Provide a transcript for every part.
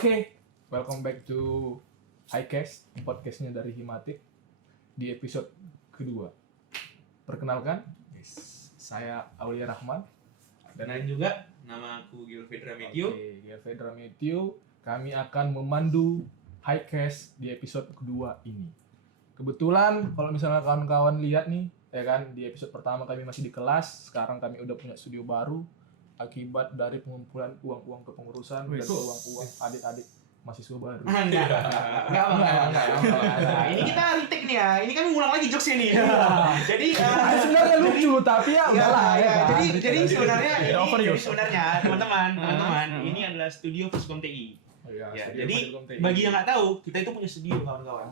Oke, welcome back to Highcast, podcastnya dari Himatik di episode kedua. Perkenalkan, saya Aulia Rahman. Dan juga nama aku Gilvedra Matthew. Oke, Gilvedra Matthew. Kami akan memandu Highcast di episode kedua ini. Kebetulan kalau misalnya kawan-kawan lihat nih, ya kan, di episode pertama kami masih di kelas, sekarang kami udah punya studio baru akibat dari pengumpulan uang-uang kepengurusan dan uang-uang adik-adik mahasiswa baru. Enggak. Ini kita retake nih ya. Ini kan ngulang lagi jokesnya nih. Jadi Sebenarnya lucu, tapi ya udahlah ya kan. Jadi sebenarnya Overuse. teman-teman, ini adalah studio Fuskom TI. Ya, Ya, studio jadi Fuskom TI. bagi yang nggak tahu, kita itu punya studio kawan-kawan.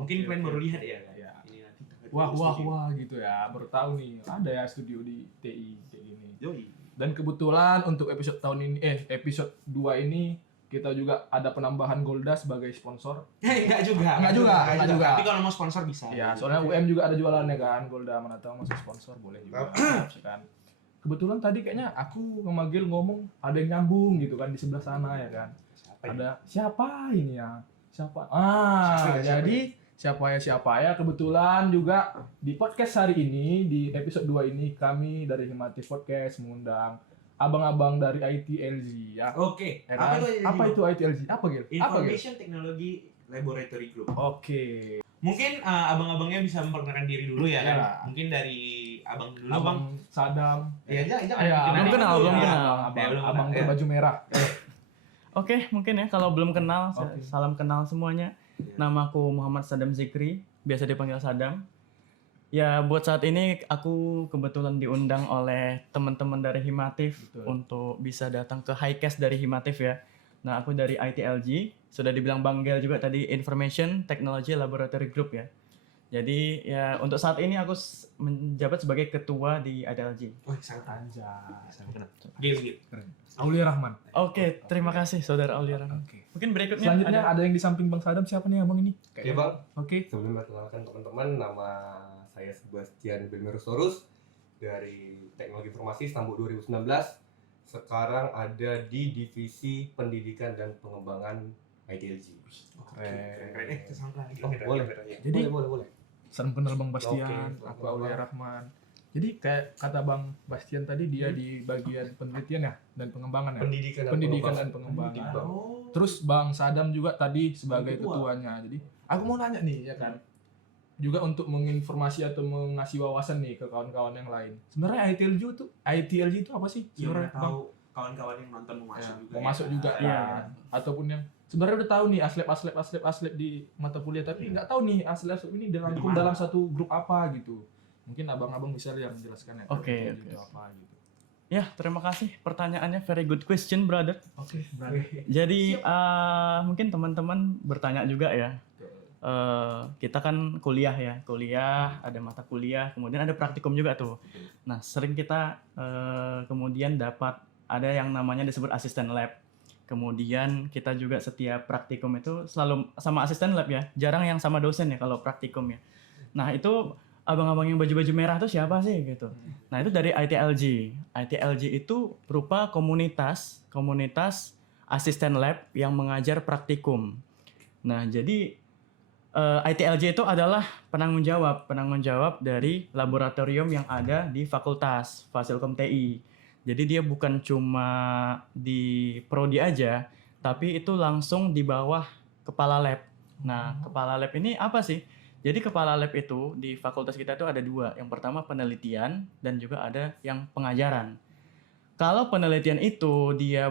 Mungkin kalian baru lihat ya. Ya. Ini nanti. Wah gitu ya. Baru tahu nih, ada ya studio di TI kayak gini. Yoi. Dan kebetulan untuk episode tahun ini episode 2 ini kita juga ada penambahan Golda sebagai sponsor. Enggak juga. Tapi kalau mau sponsor bisa. Ya, soalnya UM juga ada jualannya kan, Golda, mana tahu masuk sponsor boleh juga. Kan. Kebetulan tadi kayaknya aku sama Gil ngomong ada yang nyambung gitu kan di sebelah sana ya kan. Siapa ini ya? Siapa? Siapa ya kebetulan juga di podcast hari ini di episode 2 ini kami dari Himatik Podcast mengundang abang-abang dari ITLG ya. Oke. Ya kan? Apa itu ITLG? Apa Gil? Information Technology Laboratory Group. Oke. Mungkin abang-abangnya bisa memperkenalkan diri dulu ya kan. Ya. Mungkin dari abang dulu, Bang. Abang Sadam. Ya, jangan. Ya, Kenalin kenal, dulu. belum Ya. kenal. Abang berbaju merah. Oke, mungkin ya kalau belum kenal, Oke. salam kenal semuanya. Namaku Muhammad Sadam Zikri, biasa dipanggil Sadam. Ya, buat saat ini aku kebetulan diundang oleh teman-teman dari Himatif Betul. untuk bisa datang ke Highcast dari Himatif ya. Nah, aku dari ITLG, sudah dibilang Bang Gel juga tadi Information Technology Laboratory Group ya. Jadi ya untuk saat ini aku menjabat sebagai ketua di ITLG. Wah, sangat Anjay. Gil. Aulia Rahman. Oke, terima kasih Saudara Aulia Rahman. Oke. Mungkin berikutnya Selanjutnya ada yang di samping Bang Sadam, siapa nih abang ini? Oke Bang, Oke. sebelum perkenalkan teman-teman, nama saya Sebastian Belmerosaurus dari Teknologi Informasi Stambuk 2019. Sekarang ada di Divisi Pendidikan dan Pengembangan ITLG. Keren. Kesangka lagi. Oh, boleh. Jadi boleh. salam kenal Bang Bastian, Oke, aku Aulia Rahman. Jadi kayak kata Bang Bastian tadi dia di bagian penelitian ya dan pengembangan ya. Pendidikan dan pengembangan. Terus Bang Sadam juga tadi sebagai ketuanya. Jadi aku mau nanya nih ya kan. Juga untuk menginformasi atau mengasih wawasan nih ke kawan-kawan yang lain. Sebenarnya ITLG itu apa sih? Iya, Sebenarnya Bang? tahu kawan-kawan yang nonton mau masuk juga. Mau masuk juga Iya. kan. Ataupun yang sebenarnya udah tahu nih aslep di mata kuliah tapi nggak tahu nih aslep ini dirangkum dalam satu grup apa gitu. Mungkin abang-abang bisa yang menjelaskan ya. Oke. Itu apa gitu. Ya, terima kasih pertanyaannya. Very good question, brother. Oke, berarti. Jadi mungkin teman-teman bertanya juga ya. Kita kan kuliah ada mata kuliah, kemudian ada praktikum juga tuh. Nah, sering kita kemudian dapat ada yang namanya disebut asisten lab. Kemudian kita juga setiap praktikum itu selalu sama asisten lab ya, jarang yang sama dosen ya kalau praktikum ya. Nah, itu abang-abang yang baju-baju merah itu siapa sih gitu. Nah, itu dari ITLG. ITLG itu berupa komunitas asisten lab yang mengajar praktikum. Nah, jadi ITLG itu adalah penanggung jawab dari laboratorium yang ada di Fakultas Fasilkom TI. Jadi dia bukan cuma di prodi aja, tapi itu langsung di bawah kepala lab. Nah, kepala lab ini apa sih? Jadi kepala lab itu di fakultas kita itu ada dua. Yang pertama penelitian dan juga ada yang pengajaran. Kalau penelitian itu dia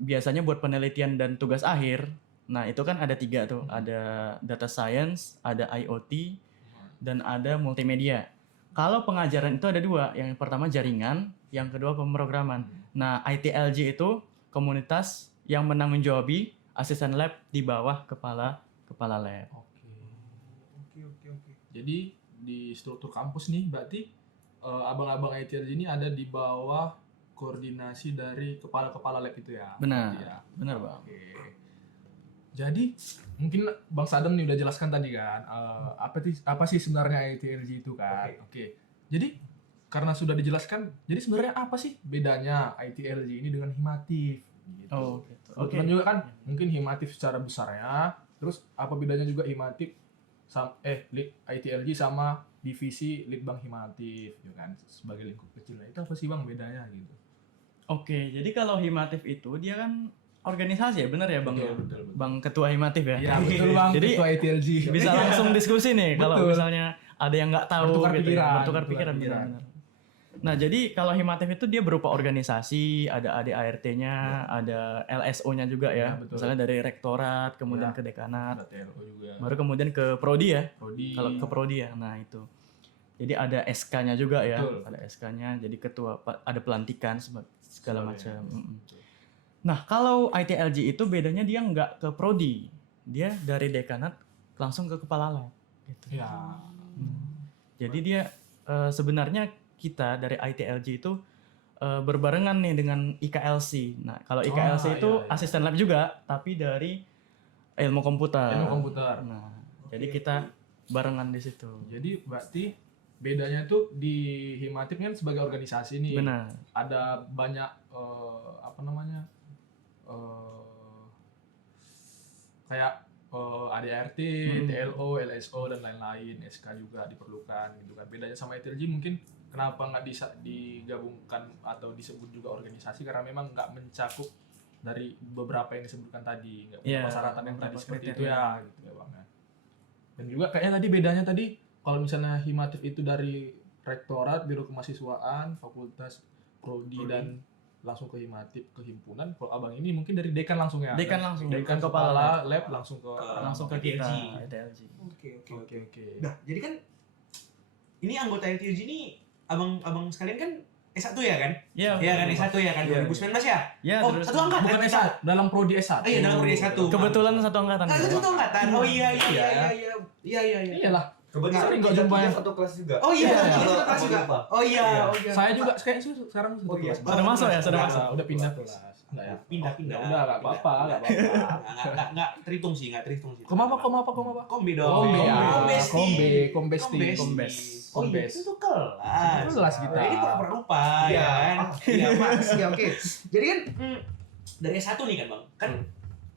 biasanya buat penelitian dan tugas akhir. Nah, itu kan ada 3 tuh. Ada data science, ada IoT, dan ada multimedia. Kalau pengajaran itu ada 2. Yang pertama jaringan, yang kedua pemrograman. Nah, ITLG itu komunitas yang menanggung-jawabi asisten lab di bawah kepala lab. Oke. Jadi di struktur kampus nih berarti abang-abang ITLG ini ada di bawah koordinasi dari kepala lab itu ya. Benar. Berarti ya? Benar, Bang. Oke. Jadi mungkin Bang Sadam nih udah jelaskan tadi kan apa sih sebenarnya ITLG itu kan. Oke. Jadi karena sudah dijelaskan, jadi sebenarnya apa sih bedanya ITLG ini dengan Himatif? gitu. Oh, gitu. Kebetulan juga kan mungkin Himatif secara besarnya, terus apa bedanya juga Himatif ITLG sama divisi Litbang Himatif gitu kan sebagai lingkup kecil. Itu apa sih Bang bedanya gitu? Oke, jadi kalau Himatif itu dia kan organisasi ya, benar ya Bang? Betul. Bang Ketua Himatif ya? Iya betul Bang, Jadi ketua ITLG. bisa langsung diskusi nih kalau Betul. misalnya ada yang nggak tahu Bertukar gitu pikiran, ya. Bertukar bertukar pikiran pikiran. benar-benar. Nah, jadi kalau Himatif itu dia berupa organisasi, ada ADART-nya, ada LSO-nya juga Ya, ya. betul. Misalnya dari rektorat, kemudian Ya. ke dekanat, Ada TLO juga. baru kemudian ke prodi ya. Prodi. Kalau ke prodi ya. Nah, itu. Jadi ada SK-nya juga ya. Betul. Ada SK-nya, jadi ketua ada pelantikan segala macam. Betul. Nah, kalau ITLG itu bedanya dia nggak ke prodi. Dia dari dekanat langsung ke kepala lab gitu. Ya. Jadi dia sebenarnya kita dari ITLG itu berbarengan nih dengan IKLC. Nah, kalau IKLC itu iya. asisten lab juga, tapi dari ilmu komputer. Ilmu komputer. Nah, jadi kita barengan di situ. Jadi berarti bedanya tuh di Himatif kan sebagai organisasi nih. Benar. Ada banyak kayak ADART, TLO, LSO dan lain-lain, SK juga diperlukan gitu kan. Bedanya sama ITLG mungkin kenapa nggak bisa digabungkan atau disebut juga organisasi karena memang nggak mencakup dari beberapa yang disebutkan tadi, nggak punya Iya, persyaratan yang tadi beberapa seperti itu kriteria. ya gitu ya Bang. Dan juga kayaknya tadi bedanya tadi kalau misalnya Himatif itu dari rektorat, biro kemahasiswaan, fakultas, prodi dan langsung ke Himatif, ke himpunan. Kalau abang ini mungkin dari dekan langsung ya. Dekan langsung, Dekan ke kepala lab langsung ke kita ITLG. ITLG. Oke. Nah, jadi kan ini anggota ITLG ini abang sekalian kan S1 ya kan? Iya. Iya kan S1 ya kan Iya. 2019 ya? Ya, Oh, terus satu angkatan. Bukan S1, dalam prodi S1. Iya, dalam prodi S1. kebetulan satu angkatan. Nah, itu tuh angkatan. Oh iya. Iyalah. Kebetulan Sering nggak kita jumpa juga yang satu kelas juga. Oh iya, Iya, kita iya. satu kelas juga. Lupa. Oh iya. Saya juga kayak sekarang satu Oh, iya. kelas. Sudah masuk ya, sudah masuk. Udah pindah kelas. Enggak ya? Pindah. Udah enggak apa-apa. Nggak terhitung sih. Komapa. Kombi dong. Kombe ya. Kombesti. Kombesti. Kombes. Oh iya, itu tuh kelas. Kelas kita. Ini pura-pura lupa Iya. ya kan? Iya Mas, ya oke. Jadi kan dari S1 nih kan Bang. Kan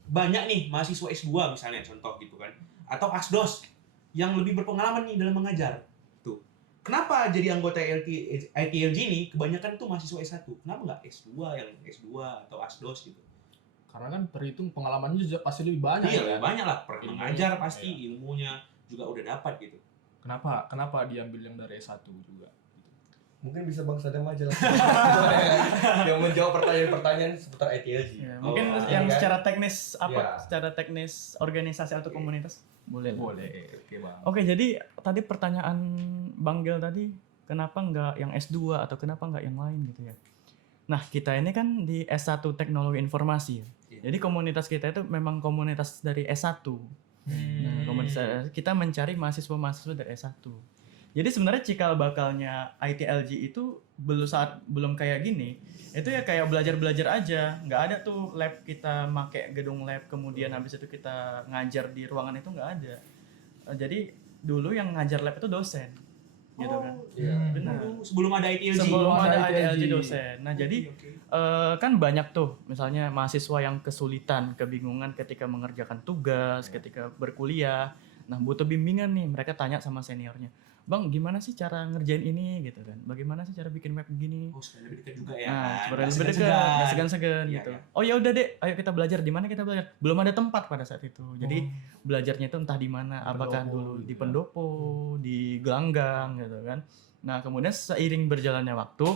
banyak nih mahasiswa S2 misalnya contoh gitu kan. Atau ASDOS yang lebih berpengalaman nih dalam mengajar. Tuh. Kenapa jadi anggota ITLG ini kebanyakan tuh mahasiswa S1? Kenapa nggak S2 yang S2 atau ASDOS gitu? Karena kan terhitung pengalamannya juga pasti lebih banyak. Iya, ya. lebih banyak lah. Pernah Ilmunya, mengajar pasti iya. ilmunya juga udah dapat gitu. Kenapa diambil yang dari S1 juga? Mungkin bisa Bang Sadam aja lah. yang menjawab pertanyaan-pertanyaan seputar ITLG. Ya, mungkin Oh, yang iya kan? secara teknis apa? Iya. Secara teknis organisasi atau komunitas boleh. Boleh. Oke, Bang. Oke, jadi tadi pertanyaan Bang Gel tadi, kenapa nggak yang S2 atau kenapa nggak yang lain gitu ya? Nah, kita ini kan di S1 Teknologi Informasi ya. Iya. Jadi komunitas kita itu memang komunitas dari S1. Nah, komunitas kita mencari mahasiswa-mahasiswa dari S1. Jadi sebenarnya cikal bakalnya ITLG itu belum kayak gini. Itu ya kayak belajar aja. Nggak ada tuh lab kita make gedung lab kemudian habis itu kita ngajar di ruangan itu nggak ada. Jadi dulu yang ngajar lab itu dosen. Gitu kan. Iya. Benar. Sebelum ada ITLG. Sebelum ada ITLG ITLG dosen. Nah, jadi kan banyak tuh misalnya mahasiswa yang kesulitan, kebingungan ketika mengerjakan tugas, ketika berkuliah. Nah, butuh bimbingan nih, mereka tanya sama seniornya, "Bang, gimana sih cara ngerjain ini?" gitu kan. "Bagaimana sih cara bikin web begini?" Oh, supaya lebih dekat juga ya. Nah, kan? supaya Nggak lebih dekat, segan-segan. nggak segan-segan Iya, gitu. iya. "Oh ya udah, Dek, ayo kita belajar. Di mana kita belajar?" Belum ada tempat pada saat itu. Jadi belajarnya itu entah di mana, apakah Pendopo dulu gitu di ya. pendopo, di gelanggang gitu kan. Nah, kemudian seiring berjalannya waktu,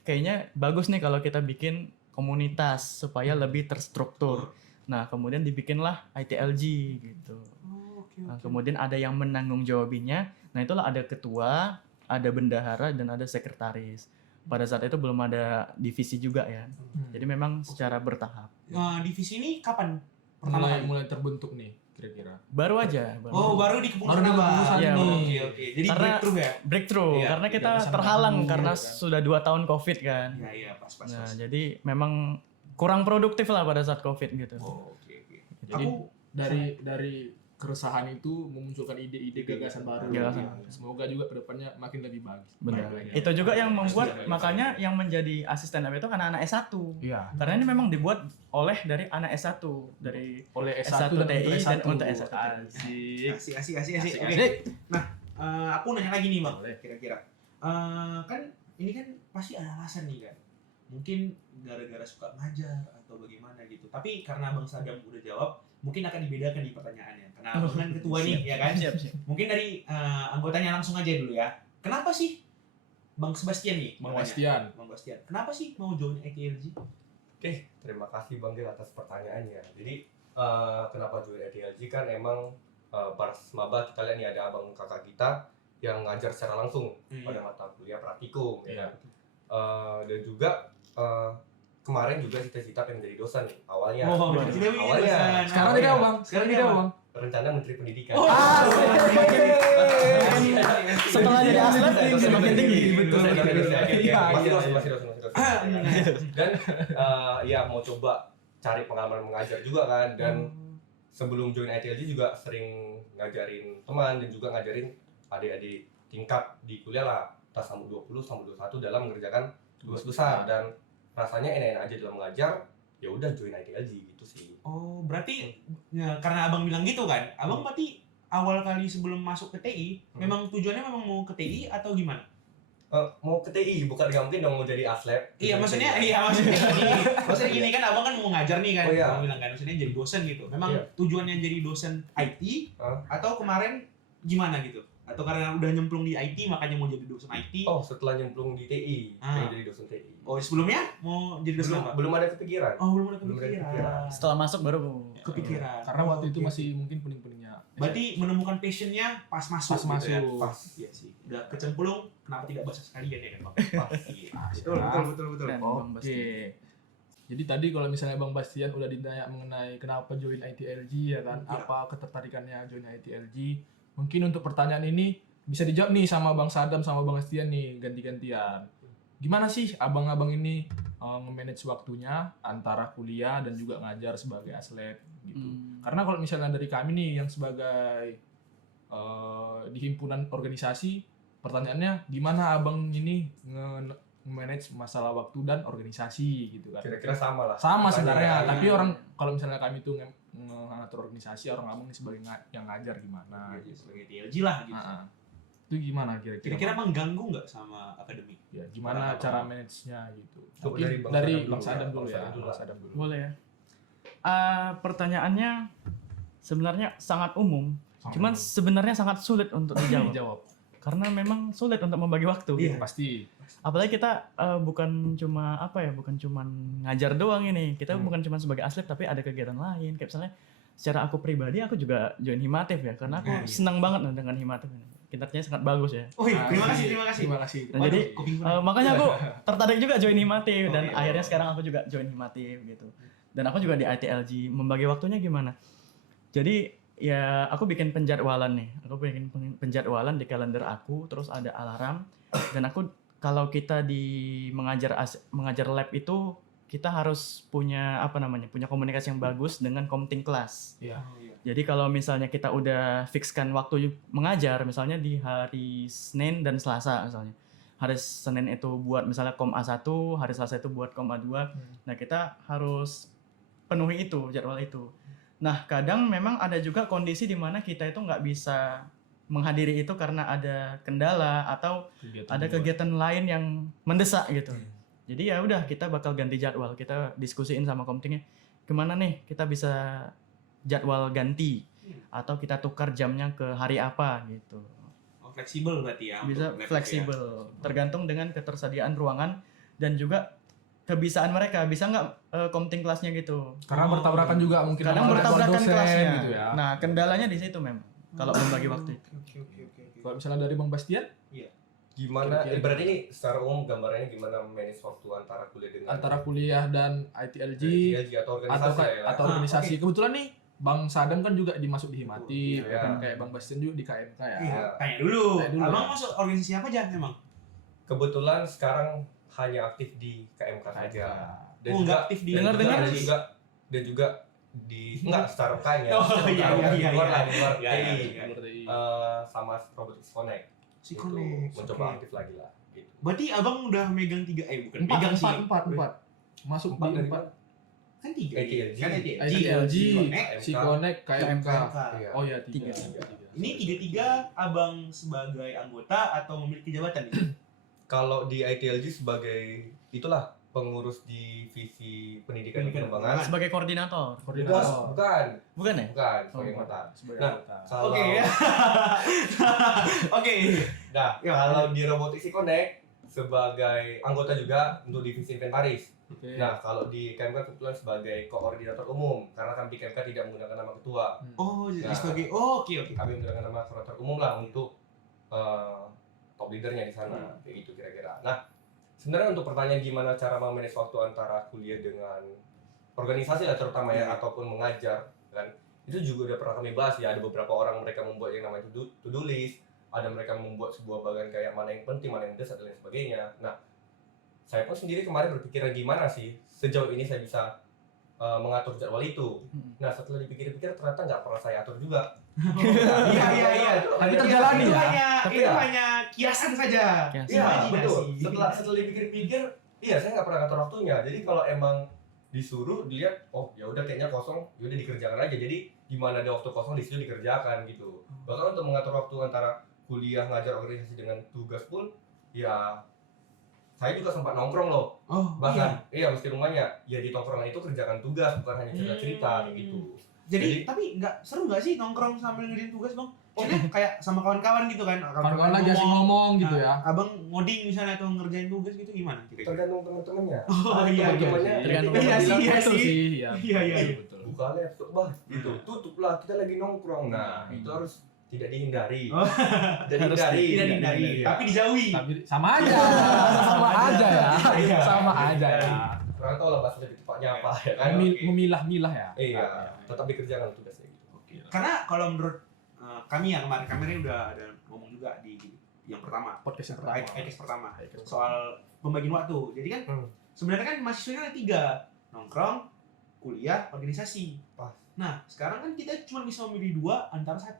kayaknya bagus nih kalau kita bikin komunitas supaya lebih terstruktur. Nah, kemudian dibikinlah ITLG gitu. Oh, oke, Nah, oke. kemudian ada yang menanggung jawabinya. Nah, itulah ada ketua, ada bendahara, dan ada sekretaris. Pada saat itu belum ada divisi juga ya. Jadi memang secara bertahap. Nah, divisi ini kapan pertama kali? mulai terbentuk nih kira-kira. Baru aja. Oh, baru di Baru di Kepengurusan kepengurusan Iya, ini. Oke. Jadi Karena- breakthrough ya? Breakthrough, Iya, karena kita bisa terhalang menanggung, karena kan. sudah 2 tahun COVID kan. Iya, pas. Nah, jadi memang kurang produktif lah pada saat COVID gitu. Oh, oke. Jadi Aku dari keresahan itu memunculkan ide-ide gagasan baru. Gagasan. Semoga juga kedepannya makin lebih bagus. Benar. Baik. Itu juga yang membuat Setuju. makanya yang menjadi asisten AB itu anak-anak S1. Iya. Karena ini memang dibuat oleh dari anak S1 dari Oleh S1 S1 dan TI untuk dan S1. untuk S1. Asik. Asik. Oke. Asik. Aku nanya lagi nih bang, Boleh. kira-kira kan ini kan pasti ada alasan nih kan, mungkin gara-gara suka ngajar atau bagaimana gitu. Tapi karena Bang Sadam udah jawab, mungkin akan dibedakan di pertanyaannya. Karena Abang kan ketua nih, ya kan? Siap. Mungkin dari anggotanya langsung aja dulu ya. Kenapa sih Bang Sebastian nih? Bang bertanya? Bastian. Bang Bastian. Kenapa sih mau join ITLG? Oke, terima kasih Bang Gil atas pertanyaannya. Jadi kenapa join ITLG kan emang pas maba kita lihat nih ada abang kakak kita yang ngajar secara langsung pada mata kuliah praktikum, ya kan? Dan juga kemarin juga cita-cita pengen jadi dosen nih awalnya. Oh, Awalnya. jadi Awalnya. dosen. Sekarang tidak bang. Sekarang tidak bang. Rencana Menteri Pendidikan. Oh, Setelah jadi aslep semakin tinggi. Betul. Masih dosen. Dan ya mau coba cari pengalaman mengajar juga kan. Dan sebelum join ITLG juga sering ngajarin teman dan juga ngajarin adik-adik tingkat di kuliah lah, tas sambut 20 sambut 21 dalam mengerjakan tugas besar, dan rasanya enak-enak aja dalam mengajar. Ya udah join ITLG gitu sih. Oh, berarti ya, karena abang bilang gitu kan, abang berarti awal kali sebelum masuk ke TI, memang tujuannya memang mau ke TI atau gimana? Mau ke TI, bukan nggak mungkin dong mau jadi aslep. Iya, maksudnya gini kan, abang kan mau ngajar nih kan, Oh, iya. abang bilang kan, maksudnya jadi dosen gitu. Memang Iya. tujuannya jadi dosen IT atau kemarin gimana gitu? Atau karena udah nyemplung di IT makanya mau jadi dosen IT? Oh, setelah nyemplung di TI, pengen jadi dosen TI. Oh, sebelumnya mau jadi dosen apa? Belum ada kepikiran. Oh, belum ada Belum ada kepikiran. kepikiran. Setelah masuk baru Kepikiran. Karena waktu itu Oke. masih mungkin pening-peningnya. Berarti menemukan passionnya pas masuk. Pas gitu ya? masuk. Pas. Iya sih. Udah kecemplung, kenapa tidak bahasa sekalian ya kan, Bang? Pas. Iya. Betul. Keren, Bang Basti. Oke. Jadi tadi kalau misalnya Bang Bastian udah ditanya mengenai kenapa join ITLG ya kan, Iya. apa ketertarikannya join ITLG, mungkin untuk pertanyaan ini bisa dijawab nih sama Bang Sadam sama Bang Bastian nih ganti-gantian. Gimana sih abang-abang ini nge-manage waktunya antara kuliah dan juga ngajar sebagai aslet gitu. Karena kalau misalnya dari kami nih yang sebagai di himpunan organisasi, pertanyaannya gimana abang ini nge-manage masalah waktu dan organisasi gitu kan. Kira-kira sama lah. Sama sebenarnya, Iya. tapi orang kalau misalnya kami tuh ngatur organisasi, orang abang ini sebagai yang ngajar gimana Nah, gitu. sebagai TLG lah gitu. Ah, ah. Itu gimana kira-kira? Kira-kira mengganggu nggak sama akademik? Ya, gimana Apa? cara manage-nya gitu. Coba Mungkin dari dari Bang Bang Sadam Sadam dulu dulu ya. ya. Bang Bang Sadam Sadam dulu. Boleh ya. Pertanyaannya sebenarnya sangat umum, cuman sebenarnya sangat sulit untuk dijawab. dijawab. Karena memang sulit untuk membagi waktu. Iya. Pasti. Apalagi kita bukan cuma bukan cuma ngajar doang ini. Kita Hmm. bukan cuma sebagai aslep tapi ada kegiatan lain. Kayak misalnya secara aku pribadi aku juga join Himatif ya, karena aku Nah, iya. senang banget dengan Himatif ini. Kinerjanya sangat bagus ya. Oh iya, terima kasih. Terima kasih. Nah, jadi makanya aku tertarik juga join Oh, Himatif dan iya. akhirnya sekarang aku juga join Himatif gitu. Dan aku juga di ITLG. Membagi waktunya gimana? Jadi ya aku bikin penjadwalan nih. Aku bikin penjadwalan di kalender aku, terus ada alarm. Dan aku kalau kita di mengajar lab itu kita harus punya punya komunikasi yang bagus dengan komting kelas. Iya. Jadi kalau misalnya kita udah fixkan waktu mengajar, misalnya di hari Senin dan Selasa misalnya. Hari Senin itu buat misalnya kom A1, hari Selasa itu buat kom A2. Nah, kita harus penuhi itu, jadwal itu. Nah, kadang memang ada juga kondisi di mana kita itu nggak bisa menghadiri itu karena ada kendala atau ada kegiatan lain yang mendesak gitu. Jadi ya udah kita bakal ganti jadwal. Kita diskusiin sama komtingnya gimana nih kita bisa jadwal ganti atau kita tukar jamnya ke hari apa gitu. Oh, fleksibel berarti ya. Bisa untuk lab fleksibel, tergantung dengan ketersediaan ruangan dan juga kebisaan mereka. Bisa nggak komting kelasnya gitu. Karena bertabrakan juga mungkin Kadang sama bertabrakan dosen kelasnya. gitu ya. Nah, kendalanya di situ memang. Kalau membagi waktu. Oke. Kalau misalnya dari Bang Bastian Gimana? Kira-kira Berarti ini secara umum gambarannya gimana manage waktu antara kuliah dengan antara kuliah dan ITLG ITLG atau atau organisasi ya? atau organisasi. Kebetulan nih Bang Sadam kan juga dimasuk di Himatif, Iya. ya kan kayak Bang Bastian juga di KMK ya. Iya, tanya dulu. Tanya dulu, Abang ya. masuk organisasi apa aja memang? Kebetulan sekarang hanya aktif di KMK saja. Dan Oh, juga nggak aktif di Dengar-dengar dan juga enggak secara rekannya. Oh, iya. Di luar lah, di luar Iya, TI. iya. Sama Robotics Connect. Si Gitu. Connect, Mencoba oke. aktif lagi lah. Gitu. Berarti abang udah megang 3, bukan megang sih. Empat. Masuk Empat di dari 4. Kan 3. ATLG. Kan ITLG, Connect, si Connect, KMK. Iya. Oh ya, 3. Ini 3 abang sebagai anggota atau memiliki jabatan nih? Kalau di ITLG sebagai itulah pengurus divisi pendidikan dan Pendidikan pengembangan. Sebagai koordinator. Koordinator. Bukan, Bukan ya? bukan sebagai Oh, anggota. sebagai Nah, anggota. Kalau Oke ya. Oke. Nah, Ya. kalau di Robotics Connect sebagai anggota juga untuk divisi inventaris. Oke. Nah, kalau di KMK kebetulan sebagai koordinator umum karena kami KMK tidak menggunakan nama ketua. Oh, jadi Nah. sebagai oke. Kami menggunakan nama koordinator umum lah untuk top leadernya di sana, kayak gitu kira-kira. Nah, sebenarnya untuk pertanyaan gimana cara memanage waktu antara kuliah dengan organisasi lah terutama ya ataupun mengajar kan, itu juga udah pernah kami bahas ya. Ada beberapa orang mereka membuat yang namanya to-do list, ada mereka membuat sebuah bagian kayak mana yang penting, mana yang mendesak dan lain sebagainya. Nah, saya pun sendiri kemarin berpikiran gimana sih sejauh ini saya bisa mengatur jadwal itu. Nah, setelah dipikir-pikir ternyata nggak pernah saya atur juga. Iya. Tapi terjalani Itu ya. Tapi itu ya. hanya kiasan saja. Kiasan. Iya, Imajinasi. betul. Setelah dipikir-pikir, iya saya nggak pernah ngatur waktunya. Jadi kalau emang disuruh dilihat, oh ya udah kayaknya kosong, ya udah dikerjakan aja. Jadi di mana ada waktu kosong di situ dikerjakan gitu. Bahkan untuk mengatur waktu antara kuliah, ngajar, organisasi dengan tugas pun, ya saya juga sempat nongkrong loh. Oh, Bahkan iya meski rumahnya, ya di tongkrongan itu kerjakan tugas bukan hanya cerita-cerita gitu. Jadi tapi nggak seru nggak sih nongkrong sambil ngerjain tugas bang? Maksudnya kayak sama kawan-kawan gitu kan? Kawan-kawan lagi asing ngomong gitu ya. Abang ngoding misalnya atau ngerjain tugas gitu gimana? Kira-kira? Tergantung teman-temannya. Oh iya. Teman-temannya Tergantung Iya orang sih, bilang. iya Betul sih. sih. Ya, Iya. betul. buka laptop bah gitu, tutup lah kita lagi nongkrong. Nah itu harus tidak dihindari. Oh. Tidak dihindari. Tidak dihindari, Iya. tapi dijauhi. Tapi sama aja. Sama aja ya. Iya. Sama aja ya. Orang tahu lah bahasa lebih tepatnya apa ya kan. Memilah-milah ya. Iya, tetap dikerjakan tugasnya gitu. Karena kalau menurut kami ya kemarin udah ada ngomong juga di yang pertama, Podcast yang pertama. ICAS pertama soal pembagian waktu. Jadi kan sebenarnya kan mahasiswa ada 3, nongkrong, kuliah, organisasi. Pas. Nah sekarang kan kita cuma bisa memilih 2 antara 1.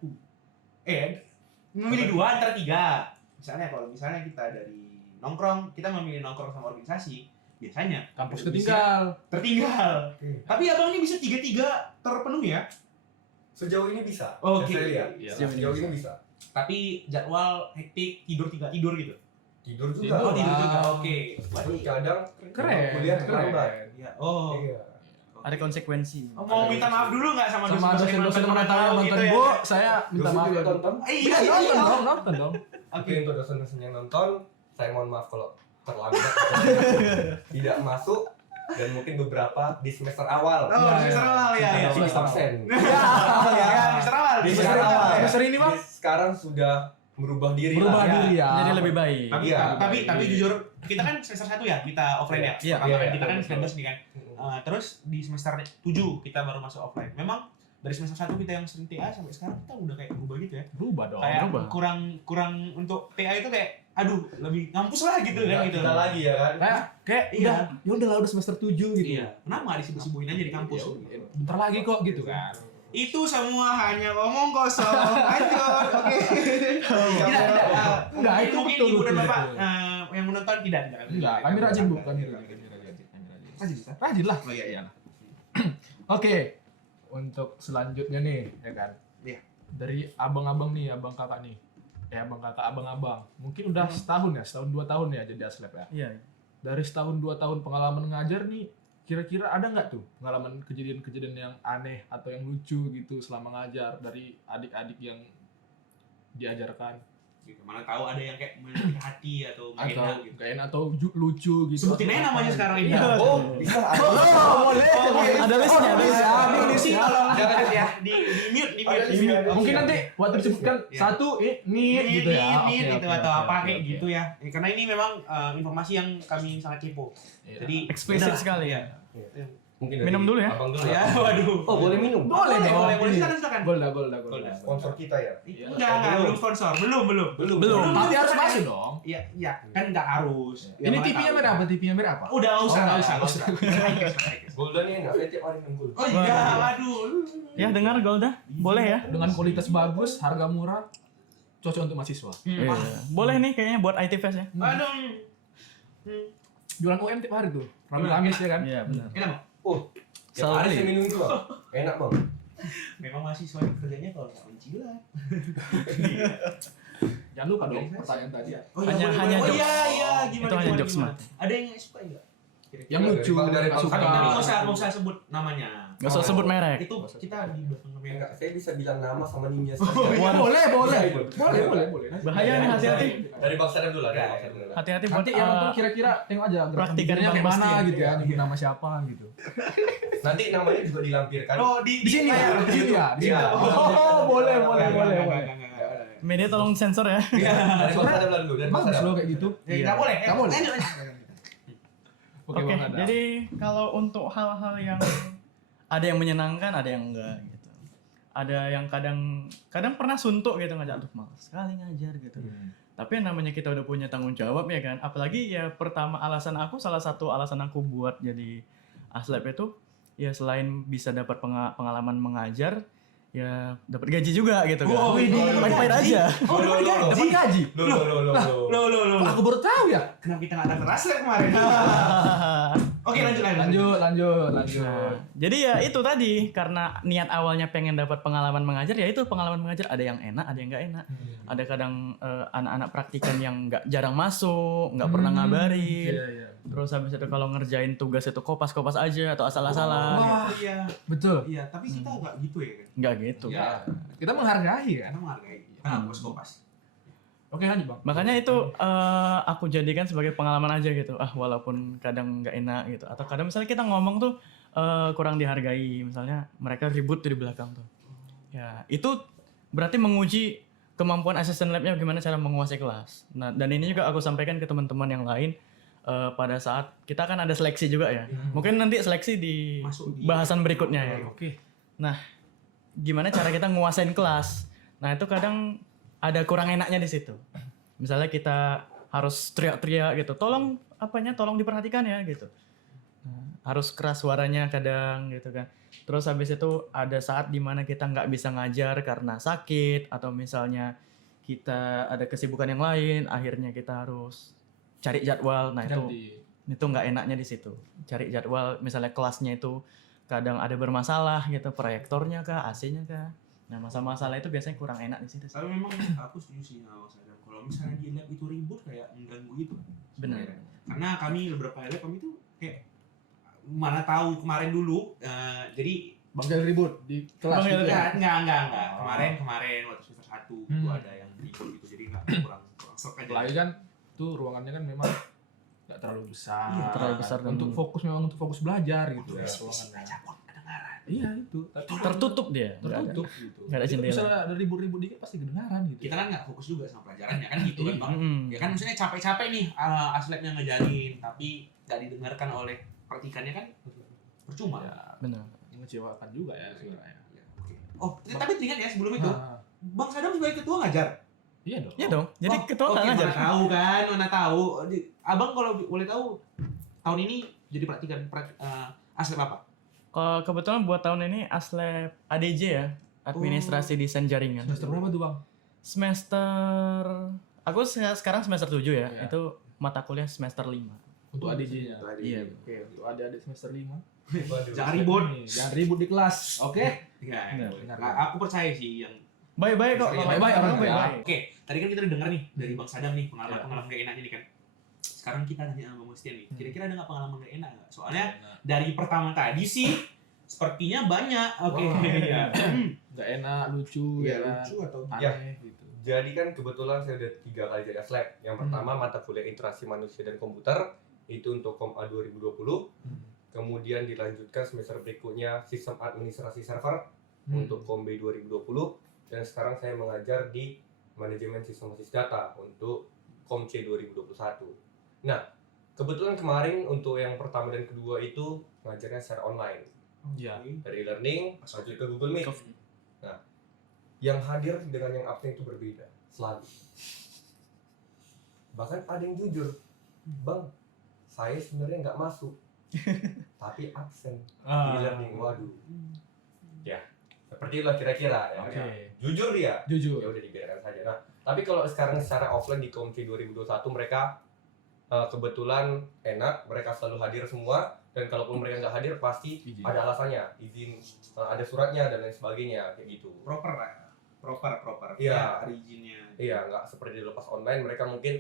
Memilih 2 antara 3. Misalnya kita dari nongkrong, kita memilih nongkrong sama organisasi. Biasanya Kampus bisa ketinggal. Tapi abang ini bisa 3 terpenuhi ya. Sejauh ini bisa. Oke. Saya lihat. Iya. Sejauh ini bisa. Tapi jadwal hektik, tidur gitu. Tidur juga. Tidur. Oh tidur juga. Wow. Oke. Tapi kadang Keren. kuliah Keren. terlambat. Ya. Oh. Iya. Ada konsekuensi. Mau minta maaf dulu nggak sama Sama dosen-dosen yang tahu nonton gitu ya? Bu, saya minta Dosen maaf. juga tonton. Iya. Nonton dong. Oke, untuk dosen-dosen yang nonton, saya mohon maaf kalau terlambat tidak masuk dan mungkin beberapa di semester awal. Oh, semester awal ya. Iya, Semester semester absen. Ya, semester awal. Di Semester semester awal. awal. Semester ini Bang Sekarang sudah merubah diri berubah lah. diri ya. Jadi lebih baik. Tapi jujur kita kan semester 1 ya, kita offline ya. Iya. Pertama kan Iya, kita kan betul. 19 nih kan. Terus di semester 7 kita baru masuk offline. Memang dari semester 1 kita yang sering TA sampai sekarang kita udah kayak berubah gitu ya. Berubah dong. Kayak berubah. kurang untuk TA itu kayak aduh lebih ngampus lah gitu kan gitu. Kita lagi ya kan. Kayak Iya. udah lah udah semester 7 gitu. Iya. Kenapa nggak disibuk-sibukin aja di kampus? Bentar lagi kok gitu kan. Itu semua hanya ngomong kosong. Lanjut. Oke. Enggak, itu mungkin betul, ibu dan betul, bapak betul. yang menonton tidak. Enggak, kami rajin Bu, kami rajin. Rajin lah. Oh iya. Oke. Untuk selanjutnya nih, ya kan. Iya. Dari abang-abang nih, abang kakak nih. Abang kakak, abang-abang. Mungkin udah setahun 2 tahun ya jadi aslep ya. Iya. Dari setahun 2 tahun pengalaman ngajar nih, kira-kira ada nggak tuh pengalaman kejadian-kejadian yang aneh atau yang lucu gitu selama ngajar dari adik-adik yang diajarkan? Gitu. Mana tahu ada yang kayak menyakit hati atau nggak Atau enak gitu. gak enak atau lucu gitu. Sebutin atau aja namanya apa sekarang gitu. ini. Oh, bisa. boleh. Ada listnya, ada listnya. Di sini kalau jangan ya di mute. Mungkin nanti waktu disebutkan Iya. satu gitu ya. Oke, gitu oke, atau oke, apa oke, kayak oke. gitu ya. Karena ini memang informasi yang kami sangat kepo. Iya. Jadi Eksplisit udah. sekali ya. Mungkin dari Minum dulu ya. Abang dulu Ya, ya. waduh. Oh, boleh minum. Boleh, Boleh, boleh, boleh. silakan. Gol dah. Sponsor kita ya. Enggak, belum sponsor. Belum. Belum. Tapi harus masuk dong. Iya, kan enggak harus. Ini TV-nya merah apa? TV-nya merah apa? Udah enggak usah, Oh, enggak usah. Golden ini enggak, saya tiap hari minum Golden. Oh iya, waduh. Ya dengar Golda, boleh ya. Dengan kualitas bagus, harga murah, cocok untuk mahasiswa. Iya. Boleh nih kayaknya buat IT Fest ya. Aduh. Jualan UM tiap hari tuh. Ramis ya kan? Iya benar. Kenapa? Oh, tiap hari Selalu saya minum itu, Bang. Enak, Bang. Memang mahasiswa kerjanya kalau nggak mencilat. Jangan lupa dong pertanyaan tadi. Oh, Hanya oh jokes. iya, gimana? Itu hanya gimana, jokes gimana? mah. Ada yang nggak suka enggak? Yang lucu, Dari nggak suka. Tapi nggak usah sebut namanya. Gak usah sebut merek. Itu kita di belakang kamera. Enggak, saya bisa bilang nama sama ninja Oh, saja. iya, boleh. Boleh. Boleh. Bahaya nih, hati-hati. Dari Bang Sadam dulu lah, dari Bang Sadam dulu lah. Hati-hati buat Nanti yang nonton kira-kira tengok aja gerakan praktikan bibirnya Bang kayak mana Bastian. gitu ya, nyebut nama siapa gitu. Nanti namanya juga dilampirkan. Oh, di Di sini ya, di sini ya. Di sini. Iya. Oh, boleh. media tolong sensor ya. Dari Bang Sadam dulu, dari Bang Bagus Sadam. loh kayak gitu. Enggak boleh. Nggak boleh. Lanjut. Oke, Bang Adam. jadi kalau untuk hal-hal yang ada yang menyenangkan, ada yang enggak gitu. Ada yang kadang pernah suntuk gitu ngajak, aduh males sekali ngajar gitu. Tapi yang namanya kita udah punya tanggung jawab ya kan. Apalagi ya salah satu alasan aku buat jadi Aslab itu ya selain bisa dapat pengalaman mengajar, ya dapat gaji juga gitu kan. Oh, ini Pahit-pahit aja. Oh, dapat gaji. Dapat gaji. Loh. Aku baru tahu ya. Kenapa kita nggak dapat Raslep kemarin? Oke, lanjut. Lanjut. Nah, jadi ya itu tadi karena niat awalnya pengen dapat pengalaman mengajar, ya itu pengalaman mengajar ada yang enak, ada yang nggak enak. Ada kadang anak-anak praktikan yang nggak jarang masuk, nggak pernah ngabarin. Iya. Terus habis itu kalau ngerjain tugas itu kopas-kopas aja atau asal-asalan. Wah, iya. Betul. Iya, tapi kita nggak gitu ya kan? Nggak gitu. Ya, kita menghargai kan. Kita menghargai. Kita nggak kopas. Oke, lanjut Bang. Makanya itu aku jadikan sebagai pengalaman aja gitu. Walaupun kadang nggak enak gitu. Atau kadang misalnya kita ngomong tuh kurang dihargai. Misalnya mereka ribut tuh di belakang tuh. Ya itu berarti menguji kemampuan asisten labnya gimana cara menguasai kelas. Nah dan ini juga aku sampaikan ke teman-teman yang lain pada saat kita kan ada seleksi juga ya. Mungkin nanti seleksi di Masuk di bahasan berikutnya ya. Oke. Gimana cara kita nguasain kelas. Nah itu kadang ada kurang enaknya di situ. Misalnya kita harus teriak-teriak gitu, tolong diperhatikan ya gitu. Nah, harus keras suaranya kadang gitu kan. Terus habis itu ada saat dimana kita nggak bisa ngajar karena sakit atau misalnya kita ada kesibukan yang lain, akhirnya kita harus cari jadwal. Nah itu nggak enaknya di situ. Cari jadwal, misalnya kelasnya itu kadang ada bermasalah gitu, proyektornya kah, AC-nya kah. Nah masalah itu biasanya kurang enak di situ. Tapi memang aku setuju sih sama Mas Adam. Kalau misalnya di lab itu ribut kayak mengganggu gitu. Benar. Karena kami beberapa lab kami tuh kayak mana tahu kemarin dulu jadi Bang Jal ribut di kelas Bang Jal gitu ya. enggak. Kemarin waktu semester 1 itu ada yang ribut gitu. Jadi enggak kurang sok aja. Apalagi kan tuh ruangannya kan memang nggak terlalu besar. Iya, terlalu besar dan- Untuk fokus belajar gitu ya Bisik ruangannya. aja kok kedengaran. Iya itu. Tapi Tertutup dia. tertutup gitu. Nggak ada Itu jendela. Misalnya ada ribut-ribut dikit pasti kedengaran gitu. Kita kan nggak fokus juga sama pelajarannya kan gitu kan Bang. Ya kan maksudnya capek-capek nih aslabnya ngajarin tapi nggak didengarkan oleh praktikannya kan percuma. Ya, Benar. mengecewakan juga ya sebenarnya. Ya, oke. Oh, tapi ingat ya sebelum itu Nah, Bang Sadam sebagai ketua ngajar. iya dong. Iya dong. Jadi ketua nggak oke, ngajar. Mana tahu kan, mana tahu. Abang kalau boleh tahu tahun ini jadi praktikan aslab apa? Kebetulan buat tahun ini Aslab ADJ ya, Administrasi Desain Jaringan. Semester berapa tuh Bang? Semester aku sekarang semester 7 ya. Iya. Itu mata kuliah semester 5. Untuk ADJ-nya. Iya. Oke, untuk adik-adik semester 5. Jangan ribut. Jangan ribut di kelas. Oke? Ya, Benar, benar. aku percaya sih yang Baik-baik kok. Iya, Kalau baik-baik orang orangnya. baik-baik. Oke, tadi kan kita udah dengar nih dari Bang Sadam nih pengalaman-pengalaman gak enaknya nih kan. Sekarang kita nanya sama Bang Bastian nih, kira-kira ada nggak pengalaman gak enak nggak? Soalnya dari pertama tadi sih sepertinya banyak. Oke. Wah. Iya. Nggak enak, lucu, Iya, ya kan? lucu atau Aneh gitu. Jadi kan kebetulan saya udah 3 kali jadi Aslab. Yang pertama mata kuliah interaksi manusia dan komputer, itu untuk KOM A 2020. Kemudian dilanjutkan semester berikutnya sistem administrasi server untuk KOM B 2020. Dan sekarang saya mengajar di manajemen sistem basis data untuk KOM C 2021. Nah, kebetulan kemarin untuk yang pertama dan kedua itu ngajarnya secara online Iya. dari e-learning masuk ke Google Meet. Nah, yang hadir dengan yang absen itu berbeda selalu. Bahkan ada yang jujur, bang, saya sebenarnya nggak masuk, tapi absen di e-learning. Waduh, ya seperti itulah kira-kira ya. Oke. Jujur dia, Jujur. ya udah dibiarkan saja. Nah, tapi kalau sekarang secara offline di Komki 2021 mereka kebetulan enak, mereka selalu hadir semua, dan kalaupun mereka nggak hadir pasti Izin. ada alasannya, izin, ada suratnya dan lain sebagainya kayak gitu. Proper lah. Proper. Iya. Ya, ada izinnya. Iya, nggak seperti dilepas online, mereka mungkin